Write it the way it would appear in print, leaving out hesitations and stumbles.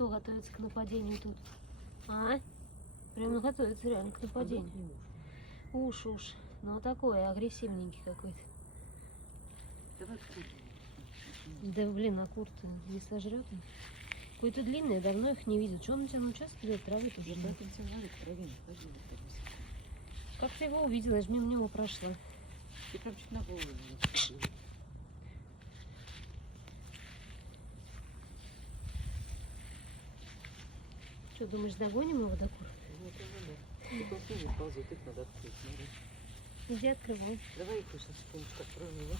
кто готовится к нападению тут? А? Прямо готовится реально к нападению. Уж. Ну такой агрессивненький какой-то. Давай куртку. Да блин, а курт не сожрет. Какой-то длинный, я давно их не видел. Что он у тебя на участке делает? Травы тоже. Я поэтому тебе надо к траве не ходила. Как ты его увидела? Я же мимо него прошла. Ты прям чуть на голову не наступила. Что, думаешь, догоним его до кур? Вот он, да. Ты просто не ползет, их надо открыть. Иди открывай. Давай их сейчас потихонечку откроем его.